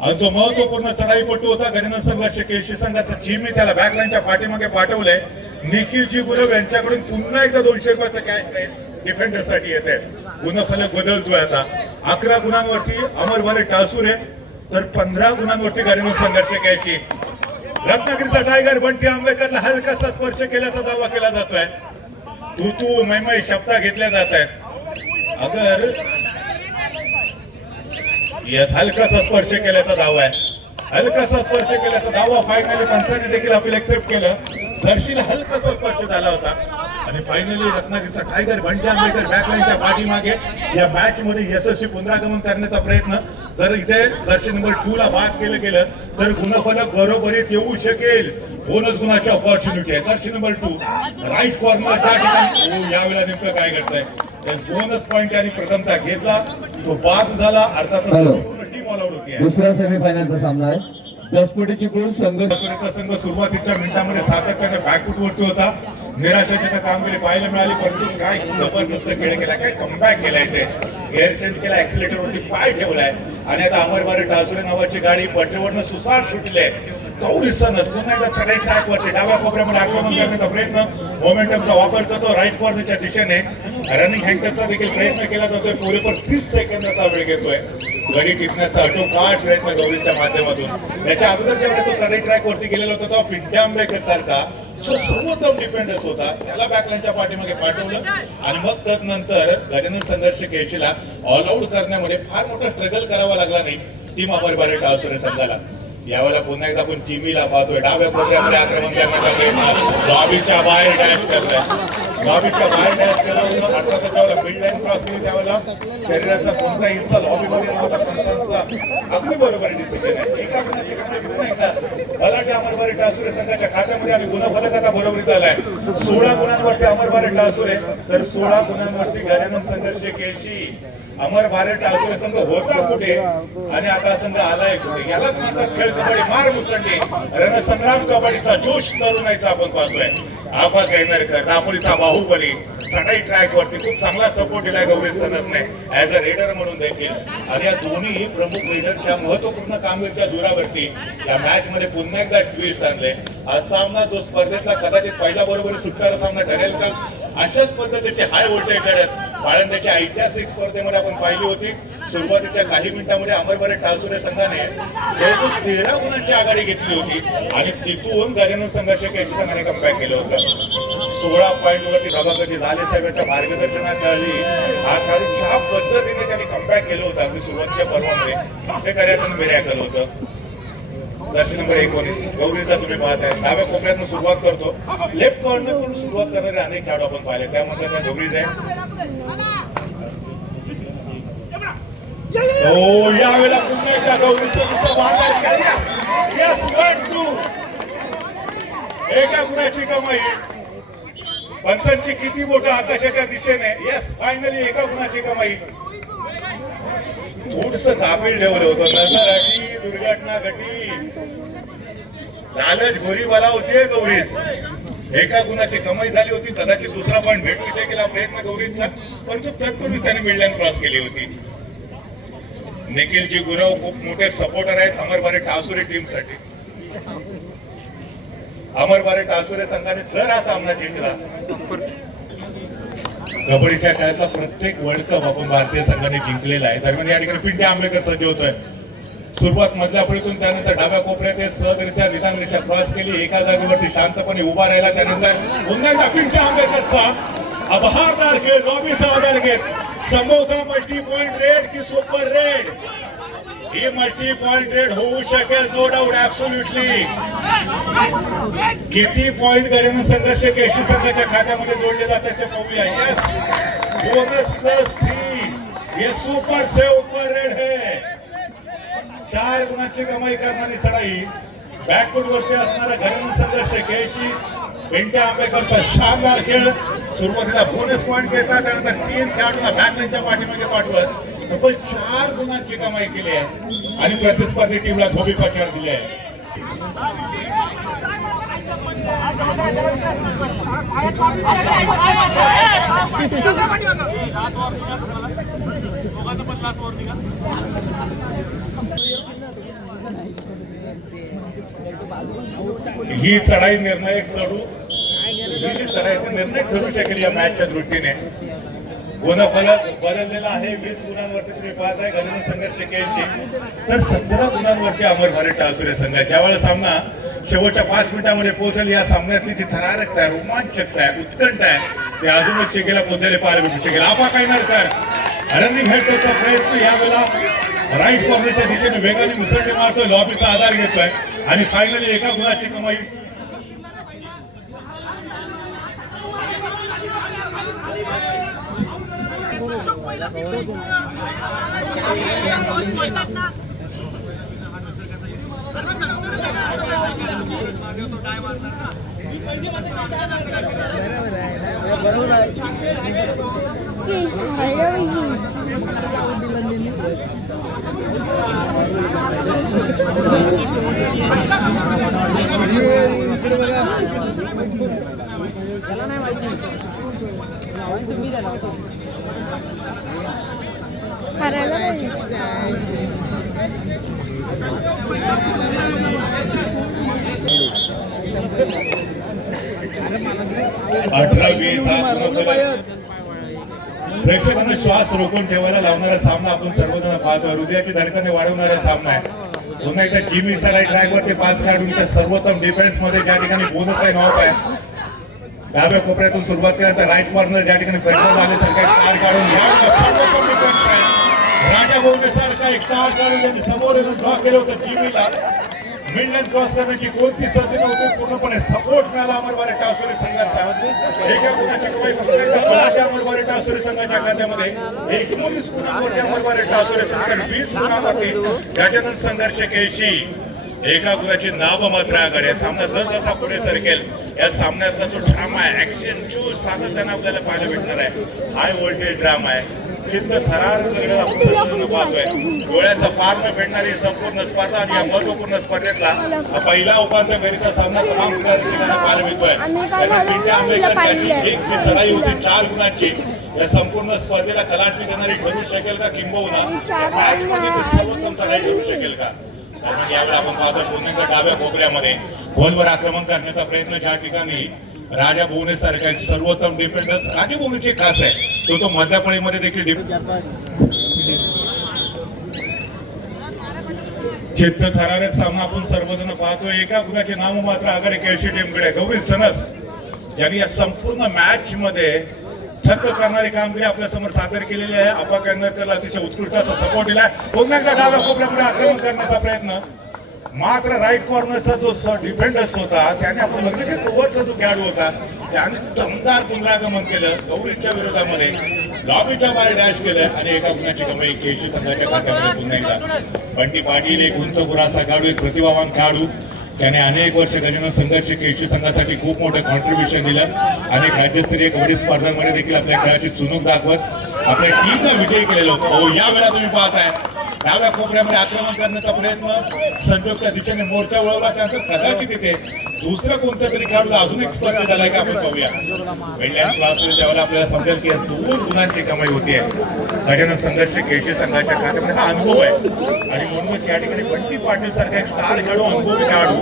आणि जो महत्वपूर्ण चढाईपटू होता गजानन संघर्ष केळशी संघाचा जिमी, त्याला बॅकलाईनच्या पाठीमागे पाठवलंय. निखिलजी गुरव यांच्याकडून पुन्हा एकदा 200 रुपयाचं कॅश प्राईज डिफेंडर साठी येते. गुणफलक बदलतोय आता. 11 गुणांवरती अमरबारी टासुरे तर 15 गुणांवरती गजानन संघर्ष केळशी. रत्नागिरीचा टायगर बंटी आंबेकरला हलकासा स्पर्श केल्याचा दावा केला जातोय. तू मैमय शब्द घेतल्या जात आहेत. अगर यस, हलकासा स्पर्श केल्याचा दावा आहे. हलकासा स्पर्श केल्याचा दावा फायनली पंचाने देखील अपील एक्सेप्ट केलं. जर्शीला हलकासा स्पर्श झाला होता आणि फायनली रत्नागिरीचा टायगर बंटी आंबेकर बॅकलाईनच्या पाठीमागे या मॅच मध्ये यशस्वी पुनरागमन करण्याचा प्रयत्न. जर इथे जर्सी नंबर 2 ला बाद केलं गेलं तर गुणफलक बरोबरीत येऊ शकेल. बोनस गुणाची ऑपॉर्च्युनिटी आहे. जर्सी नंबर 2 राईट कॉर्नर त्या ठिकाणी. यावेळेला नेमकं काय घडतंय, बोनस पॉईंट यांनी प्रथमतः घेतला, तो बाद झाला. अर्थात टीम ऑल आउट होती. दुसरा सेमीफायनलचा सामना आहे. 10 फुटीची पूल संघ सुरुवातीच्या मिनिटांमध्ये सातत्याने बॅकफुटवरती होता. निराशाची कामगिरी पाहायला मिळाली, परंतु काय जबरदस्त खेळ केला, काय कमबॅक केला. इथे गेअर चेंज केला, ऍक्सिलेटरवरती पाय ठेवलाय आणि आता अमरबारी टासुरे नावाची गाडी पटरीवरनं सुसाट सुटले. गौरी सनस पुन्हा एकदा सगळे ट्रॅक वरती डाव्या कोपऱ्यामध्ये आक्रमण करण्याचा प्रयत्न, मोमेंटमचा वापर करतो राईट कॉर्नरच्या दिशेने, रनिंग हँडचा देखील प्रयत्न केला जातोय, पुरेपूर 30 सेकंदाचा वेळ घेतोय, गडी टिकण्याचा आटोकाट प्रयत्न गौरीच्या माध्यमातून. त्याच्या अगोदर जेव्हा तो चढाई ट्रॅक वरती गेलेला होता तेव्हा पिंट्या आंबेकर सारखा जो सर्वोत्तम डिफेंडर्स होता त्याला बॅकलाईनच्या पाठीमागे पाठवलं आणि मग तदनंतर गजानन संघर्ष केशीला ऑल आउट करण्यामध्ये फार मोठा स्ट्रगल करावा लागला नाही टीम अमरबारे टावसरे संघाला. यावेळेला पुन्हा एकदा आपण चिमीला पाहतोय डाव्या कोपऱ्यामध्ये आक्रमण करण्याचा प्रयत्न, लॉबीच्या बाहेर डॅश करतोय, लॉबीच्या बाहेर डॅश करत अर्थात जेव्हा मिड लाईन क्रॉस केली त्यावेळेला शरीराचा कोणता हिस्सा लॉबीमध्ये नव्हता, पंचांचा अगदी बरोबर डिसिजन आहे. एका गुणाची कमाई पुन्हा एकदा बलाढ्य अमरबारे टासुरे संघाच्या खात्यामध्ये आणि गुणफलक आता बरोबरीत आलाय. 16 गुणांवरती अमरबारे टासुरे तर 16 गुणांवरती गजानन संघर्ष केशी. अमर भारत टासुरे संघ होता कुठे आणि आता संघ आलाय कुठे, यालाच म्हणतात खेळ कबड्डी मार मुसंडी रणसंग्राम कबड्डीचा जोश तरुणाईचा आपण पाहतोय. आफा कैनरकर रामुरीचा बाहुबली सटाई ट्रॅक वरती खूप चांगला सपोर्ट दिलाय Gauri Sansane as a raider म्हणून देखील. आणि या दोन्ही प्रमुख रेडरच्या महत्वपूर्ण कामगिरीच्या जोरावरती या मॅच मध्ये पुन्हा एकदा ट्विस्ट आणले. हा सामना जो स्पर्धेतला कदाचित पहिल्या बरोबरी सुटणारा सामना ठरेल का, अशाच पद्धतीचे हाय व्होल्टेज लढत बाळंद्याच्या ऐतिहासिक स्पर्धेमध्ये आपण पाहिली होती. सुरुवातीच्या काही मिनिटांमध्ये अमरबारे टासुरे संघाने जवळजवळ 13 गुणांची आघाडी घेतली होती आणि तिथून गजानन संघर्ष केशी संघाने कमबॅक केलं होतं. 16 पॉईंट वरती प्रभाकरजी लाले साहेबांच्या मार्गदर्शनाखाली हा खेळाडू ज्या पद्धतीने त्यांनी कमबॅक केलं होतं अगदी सुरुवातीच्या पर्वामध्ये ते कार्यातून मिरॅकल होतं. दर्शन नंबर 19 गौरीचा तुम्ही पाहताय डाव्या कोपऱ्यातून सुरुवात करतो, लेफ्ट कॉर्नर करून सुरुवात करणारे अनेक खेळाडू आपण पाहिले त्यामध्ये गौरीज आहे. हो यावेळेला पुन्हा एकदा गौरीचं वादळ यस 1-2 एका गुणाची कमाई, पंचांची किती बोटं आकाशाच्या दिशेने. यस फायनली एका गुणाची कमाई. थोडस काबील ठेवलं होतं, नजर अटी दुर्घटना घटी, लालच घोरीवाला होती गौरीज. एका गुणाची कमाई झाली होती, कदाचित दुसरा पॉईंट भेटू शकेल प्रयत्न गौरीजचा, परंतु तत्पूर्वीच त्याने मिडलाईन क्रॉस केली होती. निखिलजी गुरव खूप मोठे सपोर्टर आहेत अमरबारे टासुरे टीमसाठी. अमरबारे टासुरे संघाने जर हा सामना जिंकला, कबड्डीच्या खेळातला प्रत्येक वर्ल्ड कप आपण भारतीय संघाने जिंकलेला आहे. दरम्यान या ठिकाणी पिंट्या आंबेकर सज्ज होतोय. सुरुवात मधल्या फळीतून त्यानंतर डाव्या कोपऱ्यात सहजरित्या निदान रेषा क्रॉस केली, एका जागेवरती शांतपणे उभा राहिला. त्यानंतर पुन्हा एकदा पिंट्या आंबेकरचा बहारदार खेळ, लॉबीचा आधार घेत संभवतः मल्टी पॉइंट रेड की सुपर रेड, ही मल्टी पॉइंट रेड होऊ शकेल नो डाऊट ऍब्सोल्युटली. किती पॉइंट गजानन संघर्ष केशी संघाच्या खात्यामध्ये जोडले जातात ते पाहूया. यस बोनस +3 ये सुपर से ऊपर रेड है. 4 गुणांची कमाई करणारी चढाई बॅकफुट वरती असणारा गजानन संघर्ष केशी. पिंट्या आंबेकरचा शानदार खेळ, सुरुवातीला बोनस पॉइंट घेतला, त्यानंतर 3 खेळाडूंना बॅकलाईनच्या पाठीमागे पाठवत तब्बल 4 गुणांची कमाई केली आहे आणि प्रतिस्पर्धी टीमला धोबी पछाड दिली आहे. ही चढाई निर्णायक चढाई निर्णय ठरू शकेल या मॅचच्या दृष्टीने. गुणफलक बदललेला आहे. 20 गुणांवरती तुम्ही पाहताय गजानन संघर्ष केशी, तर 17 गुणांवरती अमरबारे टासुरे संघ. ज्यावेळेला सामना शेवटच्या 5 मिनिटांमध्ये पोहोचेल, या सामन्यातली जी थरारकता आहे, रोमांचकता आहे, उत्कंठ आहे, ते अजूनच शिकेला पोहोचले पाहायला भेटू शकेल. आफा कैनरकर रनिंग हेडचा प्रयत्न यावेळेला राईट कॉर्नरच्या दिशेने वेगाने मुसंडी मारतोय, लॉबीचा आधार घेतोय आणि फायनली एका गुणाची कमाई. प्रेक्षकांना श्वास रोखून ठेवायला लावणारा सामना आपण सर्वजण पाहतो. हृदयाची धडकने वाढवणारा सामना आहे. पुन्हा एकदा जिमीचा राईट ट्रॅकवर ते 5 खेळाडूंच्या सर्वोत्तम डिफेन्स मध्ये ज्या ठिकाणी बोनसाई नॉक आहे. डाव्या कोपऱ्यातून सुरुवात केल्यानंतर राईट कॉर्नर ज्या ठिकाणी पेट्रोल आल्यासारखा स्टार काढून सर्वोत्तम डिफेन्स आहे. राजा बोलण्यासारखा एक स्टार काढून त्यांनी समोर येऊन ड्रॉ केलं होतं जिमीला. मिडलँड क्रॉस करण्याची कोणती संधी नव्हती. पूर्णपणे सपोर्ट मिळाला अमरवारे टावसोरे संघाचा. एका गुणाची कमाई फक्त अमरवारे टावसोरे संघाच्या खात्यामध्ये 19 गुणांवरती अमरवारे टावसोरे संघ 20 गुणांवरती गजानन संघर्ष केशी एका गुणाची नाव मात्र आघाडी. सामना जसजसा पुढे सरकेल या सामन्यातला जो ड्रामा आहे, ऍक्शन जो सातत्यानं आपल्याला पाहायला भेटणार आहे, हाय व्होल्टेज ड्रामा आहे. चित्त थरार आपण पाहतोय. डोळ्याचा पार न भेटणारी संपूर्ण स्पर्धा आणि या महत्वपूर्ण स्पर्धेतला पहिला उपांत्य फेरीचा सामना तमाम प्रेक्षकांना पाहायला मिळतोय. एक जी चढाई होती 4 गुणांची या संपूर्ण स्पर्धेला कलाटणी देणारी ठरू शकेल का, किंबहुना मॅच मध्ये ती सर्वोत्तम चढाई ठरू शकेल का. कारण यावेळी आपण पाहतो पुन्हा एकदा डाव्या कोपऱ्यामध्ये गोलवर आक्रमण करण्याचा प्रयत्न ज्या ठिकाणी राजा भुवने सारखा सर्वोत्तम डिफेंडर्स. राजा भुवनेची खास आहे तो मध्यापळीमध्ये देखील चित्त थरारक सामना आपण सर्वजण पाहतोय. एका गुणाचे नाम मात्र आघाडी केळशी टीमकडे. गौरी सनस यांनी या संपूर्ण मॅच मध्ये थक्क करणारी कामगिरी आपल्या समोर सादर केलेली आहे. आपा केंद्रकरला अतिशय उत्कृष्ट सपोर्ट दिलाय. पुन्हा एकदा डाव्या कोपऱ्यामध्ये आक्रमण करण्याचा प्रयत्न. मात्र राईट कॉर्नरचा जो डिफेंडर्स होता त्याने आपण बघितलं की टोवरचा जो खेळाडू होता त्याने दमदार पुनरागमन केलं. गौरीच्या विरोधामध्ये लॉबीच्या बाहेर डॅश केलं आणि एका गुणाची कमाई केशी संघाच्या खात्यामध्ये पुन्हा एकदा. बंटी पाटील एक उंच पुरासा खेळाडू, एक प्रतिभावान खेळाडू. त्याने अनेक वर्ष गजानन संघर्ष केशी संघासाठी खूप मोठं कॉन्ट्रीब्युशन दिलं. अनेक राज्यस्तरीय कबड्डी स्पर्धांमध्ये देखील आपल्या खेळाची चुणूक दाखवत आपल्या टीमला विजयी केलेलं होतं. या वेळा तुम्ही पाहताय डाव्या कोपऱ्यामध्ये आक्रमण करण्याचा प्रयत्न. संजोगच्या दिशेने मोर्चा वळवला. त्यानंतर कदाचित तिथे दुसरं कोणत्या तरी खेळाडूला अजून एक स्पर्श झालाय का आपण पाहूया. पहिल्या क्लासमध्ये त्यावेळेला आपल्याला समजेल की 2 गुणांची कमाई होतीये गजानन संघर्ष केशी संघाच्या खात्यामध्ये. हा अनुभव आहे आणि म्हणूनच या ठिकाणी बंटी पाटील सारखा एक स्टार खेळाडू, अनुभवी खेळाडू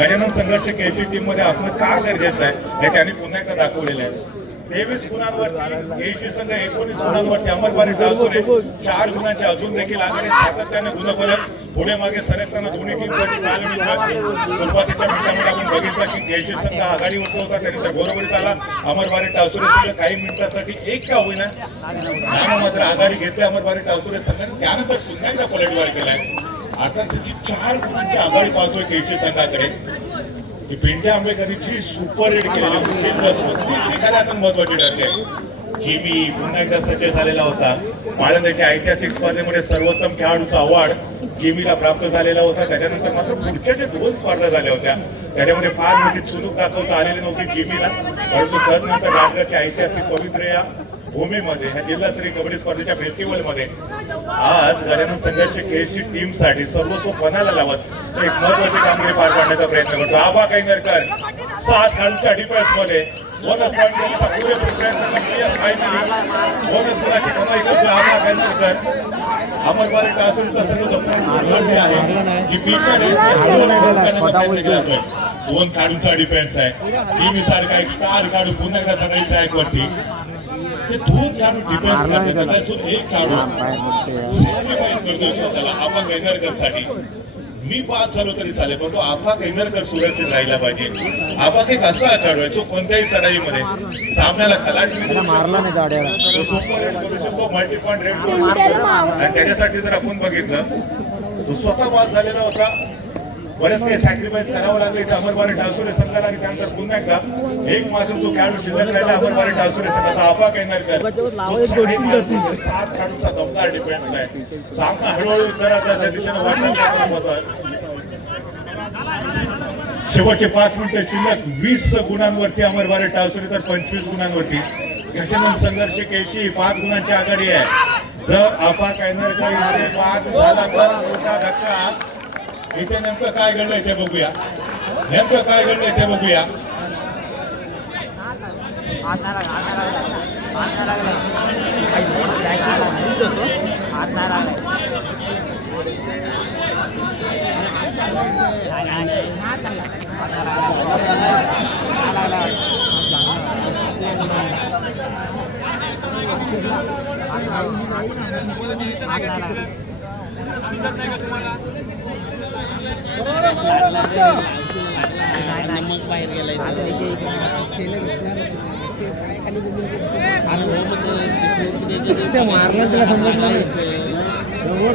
गजानन संघर्ष केशी टीम मध्ये असणं का गरजेचं आहे हे त्यांनी पुन्हा एकदा दाखवलेलं आहे. 23 गुणांवरती केशी संघ 19 गुणांवरती अमरवारी टावसोरे 4 गुणांचे अजून देखील आघाडी सातत्याने गुणफलक पुढे मागे सरकताना दोन्ही टीमसाठी पाहायला मिळतात. सुरुवातीच्या मिनिटांमध्ये आपण बघितलं की केशी संघ आघाडीवरती होता, त्यानंतर बरोबरीत आला. अमरवारी टावसोरे संघ काही मिनिटांसाठी एक का होईना मात्र आघाडी घेतली अमरवारी टावसोरे संघाने. त्यानंतर पुन्हा एकदा पलटवार केलाय. आता त्याची 4 गुणांची आघाडी पाहतोय केशी संघाकडे. पिंट्या आंबेकरची सुपर हिट केलेली एखाद्या महत्वाची ठरते. जिमी पुन्हा एकदा सज्ज झालेला होता. महाराष्ट्राच्या ऐतिहासिक स्पर्धेमध्ये सर्वोत्तम खेळाडूचा अवॉर्ड जिमीला प्राप्त झालेला होता. त्याच्यानंतर मात्र पुढच्या जे 2 स्पर्धा झाल्या होत्या त्याच्यामध्ये फार मोठी चुणूक दाखवता आलेली नव्हती जिमीला. परंतु तदनंतर राजगडच्या ऐतिहासिक पवित्र या भूमीमध्ये ह्या जिल्हास्तरीय कबड्डी स्पर्धेच्या फेस्टिवलमध्ये आज गजानन संघर्ष केशी टीम साठी सर्वस्व पणाला लावत एक महत्वाची कामगिरी पार पाडण्याचा प्रयत्न करतो. आबा कैंगरकर 7 खेळाडूंच्या डिफेन्स मध्ये बोनस पॉईंट पुरेपूर प्रयत्न बोनस गुणाची कमाई करतो आबा कैंगरकर. अमरवारी टावसोरेचा सर्व आहे जी पिचर आहे 2 खेळाडूंचा डिफेन्स आहे. जिमी सारखा एक स्टार खेळाडू पुन्हा एकदा चढाई ट्रॅक वरती. ते 2 खेळाडू डिफेन्स करतात, त्याचा एक खेळाडू सॅक्रिफाईस करतोय स्वतःला आबा कैंगरकर साठी. मी 5 झालो तरी चालेल परंतु आबा कैंगरकर सुरक्षित राहिला पाहिजे. आबा एक असा खेळाडू आहे जो कोणत्याही चढाईमध्ये सामन्याला कलाटणी मारला नाही गाड्याला, तो सुपर रेड करू शकतो, मल्टी पॉईंट रेड करू शकतो. आणि त्याच्यासाठी जर आपण बघितलं तो स्वतः बाद झालेला होता. बरेच काही सॅक्रिफाईस करावं लागलं इथे अमरवारी टावसोरे संघाला. आणि त्यानंतर पुन्हा एकदा एक मात्र जो खेळाडू शिल्लक राहिला अमरवारी टावसोरे संघाचा आबा कैंगरकर. 7 खेळाडूंचा दमदार डिफेन्स आहे. सामना हळूहळू उत्तराच्या दिशेने वाटण्याचा शेवटचे 5 मिनिटं शिल्लक. 20 गुणांवरती अमरवारी टावसोरे तर 25 गुणांवरती गजानन संघर्ष केशी 5 गुणांची आघाडी आहे. जर आबा कैंगरकर इथे 5 झाला तर मोठा धक्का. इथे नेमकं काय घडलंय ते बघूया. नेमकं काय घडलंय ते बघूया. मग बाहेर गेलाय मारलं तिला समजत नाही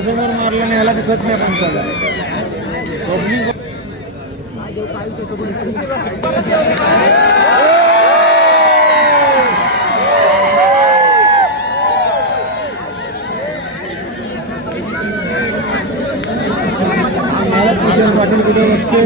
समोर मारलं नाही याला दिसत नाही पण वाटेल कुठे बघते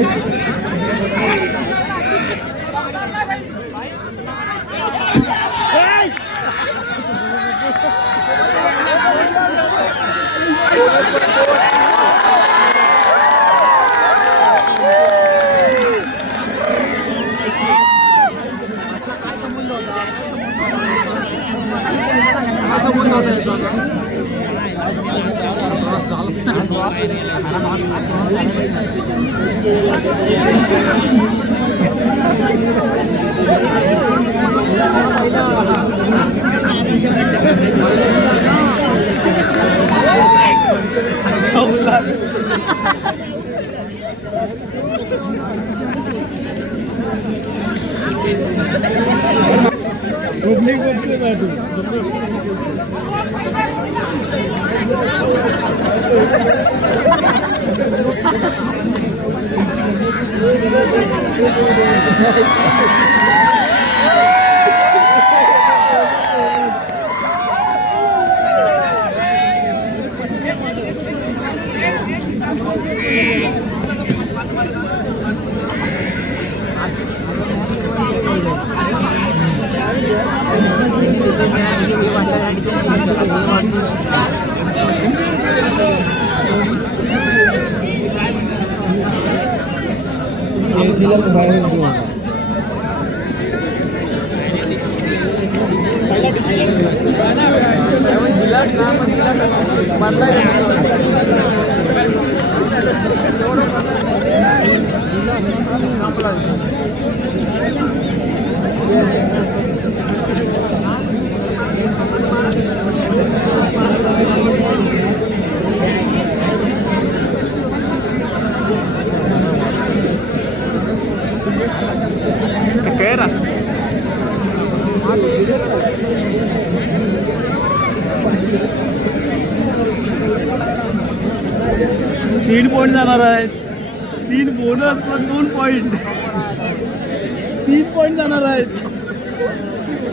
तीन पॉइंट जाणार आहेत 3 बोनस पण 2 पॉइंट 3 पॉइंट जाणार आहेत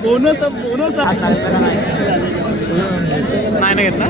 बोनस नाही ना घेत ना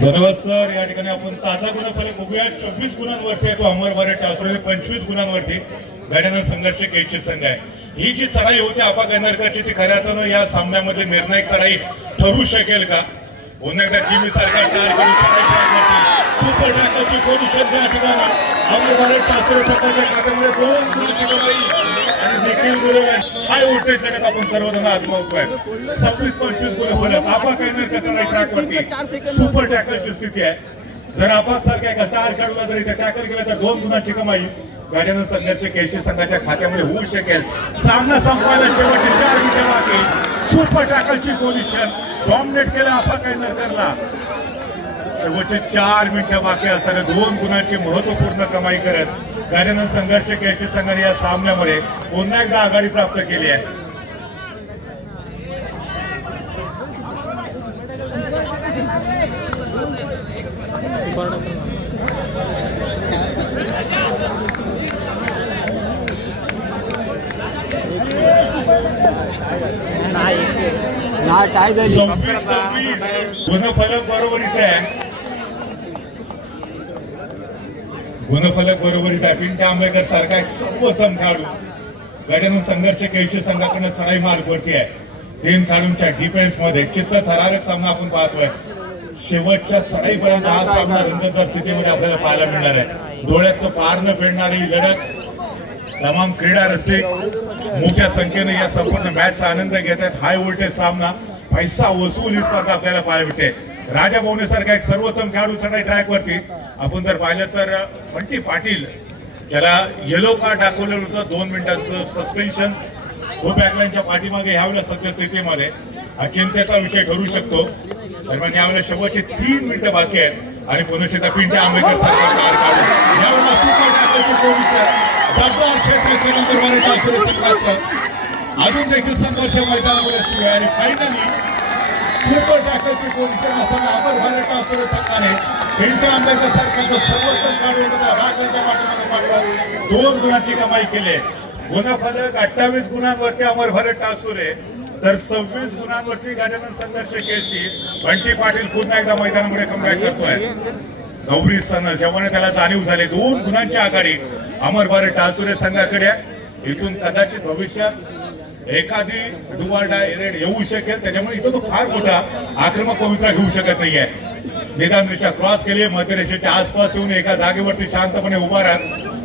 धन्यवाद सर. या ठिकाणी आपण ताजा गुणफलक बघूया. 24 गुणांवरती आहे तो अमरवारे ट्रान्सफर 25 गुणांवरती गजानन संघर्ष केशरी संघ आहे. ही जी चढाई होती आपा गणरकरची ती खऱ्या अर्थानं या सामन्यामध्ये निर्णायक चढाई ठरू शकेल का? पुन्हा एकदा जिमी सारखा सुपर टॅकलची पोझिशन या ठिकाणी अमरवारे ट्रान्सफर संघाच्या खात्यामध्ये 2 गुणांची कमाई आणि देखील गुणवत्ता हाय व्होल्टेज जगात आपण सर्वजण आजमावतोय. 26-25 गुणफलक आपा गणरकरच्या ट्रॅकवरती सुपर टॅकलची स्थिती आहे. जर आपात सारख्या एका स्टार खेळला जर इथे टॅकल केलं तर 2 गुणांची कमाई गजानन संघर्ष केशरी संघाच्या खात्यामध्ये होऊ शकेल. सामना संपवायला शेवटचे 4 मिनिटे बाकी. सुपर टॅकलची पोझिशन डॉमिनेट केलं आपा गणरकरला. शेवटचे 4 मिनिटं बाकी असताना 2 गुणांची महत्वपूर्ण कमाई करत गजानन संघर्ष केशरी संघाने या सामन्यामध्ये पुन्हा एकदा आघाडी प्राप्त केली आहे. काय झाली 26-26 गुणफलक बरोबर इथे आहे. गुणफलक बरोबरीत आहे. पिंट्या आंबेकर सारखा एक सर्वोत्तम खेळाडू गजानन संघर्ष केळशी संघाकडून चढाई मार्ग वरती आहे. 3 खेळाडूंच्या डिफेन्स मध्ये चित्त थरारक सामना आपण पाहतोय. शेवटच्या चढाईपर्यंत हा सामना रंगतदार स्थितीमध्ये आपल्याला पाहायला मिळणार आहे. डोळ्याचं पार न फेडणारी ही लढत तमाम क्रीडा रसिक मोठ्या संख्येने या संपूर्ण मॅचचा आनंद घेत आहेत. हाय व्होल्टेज सामना, पैसा वसूल ही स्पर्धा आपल्याला पाहायला मिळते. राजा भवने सारखा एक सर्वोत्तम खेळाडू चढाई ट्रॅक वरती आपण जर पाहिलं तर बंटी पाटील ज्याला येलो कार्ड दाखवलेलं होतं 2 मिनिटांचं सस्पेन्शन, तो बॅकलाईनच्या पाठीमागे यावेळेला सद्यस्थितीमध्ये हा चिंतेचा विषय ठरू शकतो. दरम्यान यावेळेला शेवटचे 3 मिनिटं बाकी आहेत आणि पुन्हा पिंट्या आंबेकर सारखा कार काढून यावेळेला सुपर टॅकलची पोझिशन जबरदस्त क्षेत्राच्या नंतर भारत संघाचं अजून देखील संघर्ष मैदानामध्ये सुरू आहे आणि फायनली सुपर टॅकलची पोझिशन असताना अमर भारत असलेल्या संघाने पिंट्या आंबेकर सारखा जो सर्वोत्तम खेळाडू होता राजाच्या पाठीमागे 2 गुणांची कमाई केली. गुणफलक 28 गुणांवरती अमर भारत टासुरे तर 26 गुणांवरती गजानन संघर्ष केळशी. बंटी पाटील पुन्हा एकदा मैदानामध्ये कमबॅक करतोय. गौरी सन जेव्हा त्याला जाणीव झाली 2 गुणांची आघाडी अमर भारत टासुरे संघाकडे. इथून कदाचित भविष्यात एखादी डुवाडा रेड येऊ शकेल, त्याच्यामुळे इथं तो फार मोठा आक्रमक पवित्रा घेऊ शकत नाहीये. निदान रेषा क्रॉस केली, मध्य रेषेच्या आसपास येऊन एका जागेवरती शांतपणे उभा राहत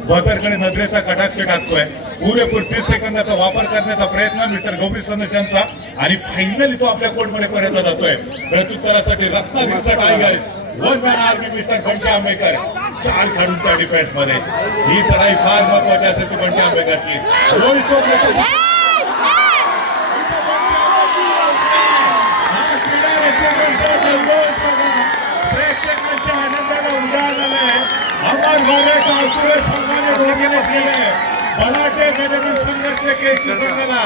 बझरकडे नजरेचा कटाक्ष टाकतोय. पुरेपूर 30 सेकंदाचा वापर करण्याचा प्रयत्न मिस्टर गौरी सनशांचा आणि फायनली तो आपल्या कोर्टमध्ये परतला जातोय. प्रत्युत्तरासाठी रत्नागिरीचा tiger one man army mister Bunty Ambekar 4 खेळाडूंच्या डिफेन्स मध्ये. ही चढाई फार महत्वाची असेल ती बंटी आंबेकरची. रोहित चोपडे प्रेक्षकांच्या आनंदाला उडान आलंय. अमर भारत टासुरे संघाने डोके बसलेले बलाटे गजानन संघर्ष केळशी संघाला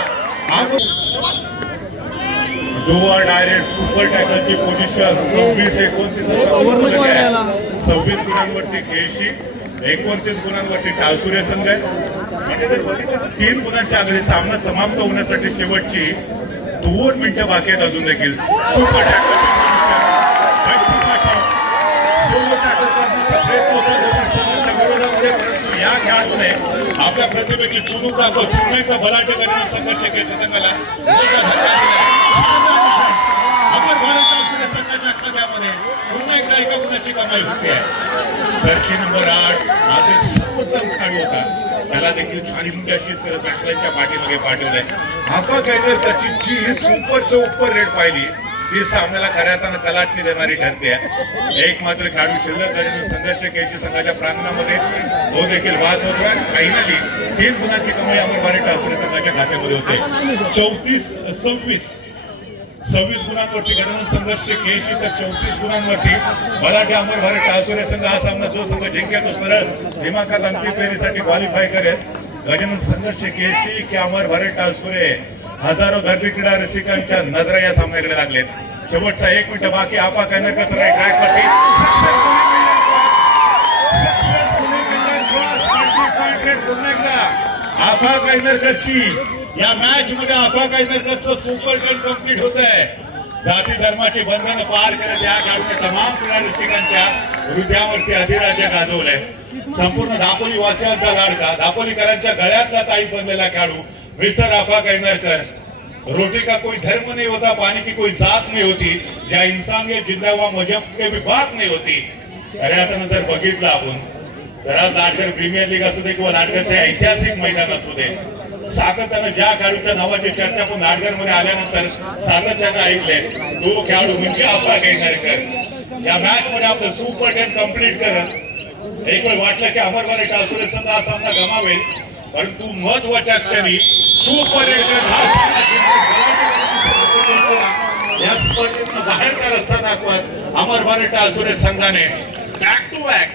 डोअर डायरेक्ट सुपर टॅकलची पोझिशन 26 गुणांवरती केळशी, 29 गुणांवरती टासुरे संघ आहे. म्हणजे जर बघितलं 3 गुणांच्या आघाडी सामना समाप्त होण्यासाठी शेवटची 2 मिनिटं बाकी आहेत अजून देखील. सुपर टॅकल या खेळाडूने आपल्या प्रतिभेची चुनूक दाखवत पुन्हा एकदा बलाढ्य गजानन संघर्ष केळशी संघाला अमर भारत संघाच्या खात्यामध्ये पुन्हा एकदा एका गुणाची कमाई होते आहे. जर्सी नंबर 8 आज एक सर्वोत्तम खेळाडू होता, त्याला देखील छानी मुंड्याची बॅटलाईनच्या पाठीमागे पाठवलंय. आता काय तर त्याची ही सुपर रेड पाहिली ती सामन्याला खऱ्या अर्थानं कलाटणी देणारी ठरते. एक मात्र खेळाडू शिल्लक गजानन संघर्ष केळशी संघाच्या प्रांगणामध्ये तो देखील बाद होतो. फायनली 3 गुणांची कमाई अमर भारत टासुरे संघाच्या खात्यामध्ये होते. 26 गुणांवरती गजानन संघर्ष केळशी तर 34 गुणांवरती बलाढ्य अमर भारत टासुरे संघ. हा सामना जो संघ जिंकेल तो सरळ दिमाखात अंतिम फेरीसाठी क्वालिफाय करेल. गजानन संघर्ष केळशी की अमर भारत टासुरे, हजारो गर्दी क्रीडा रसिकांच्या नजरा या सामन्याकडे लागलेत. शेवटचा 1 मिनिट बाकी. आपा कैनरकर ट्रॅकवरती पुन्हा एकदा आपा कैनरकरची या मॅच मध्ये आपा कैनरकरचं सुपर 10 कंप्लीट होत आहे. जाती धर्माची बंधनं पार करत या खेळाडूने तमाम क्रीडा रसिकांच्या हृदयावरती अधिराज्य गाजवलंय. संपूर्ण दापोली वासियांचा लाडका, दापोलीकरांच्या गळ्यातला ताई बनलेला खेळाडू मिस्टर आपा कैनरकर. रोटी का कोई धर्म नहीं होता, पानी की कोई जात नहीं होती, ज्या इंसानियत जिंदा हुआ मजहब के भी बात नहीं होती. खऱ्या अर्थानं जर बघितलं आपण तर आज लाटकर प्रीमियर लीग असू दे किंवा लाटकरचे ऐतिहासिक मैदान असू दे, सातत्यानं ज्या खेळाडूच्या नावाची चर्चा आपण लाटकर मध्ये आल्यानंतर सातत्यानं ऐकले तो खेळाडू म्हणजे आपा कैनरकर. या मॅच मध्ये आपलं सुपर 10 कंप्लीट करत एक वेळ वाटलं की अमर भारत टासुरे संघ हा सामना गमावेल, परंतु महत्वाच्या क्षणी सुपर 10 हा या स्पर्धेतून बाहेर का रस्ता दाखवत अमर भारत टासुरे संघाने बॅक टू बॅक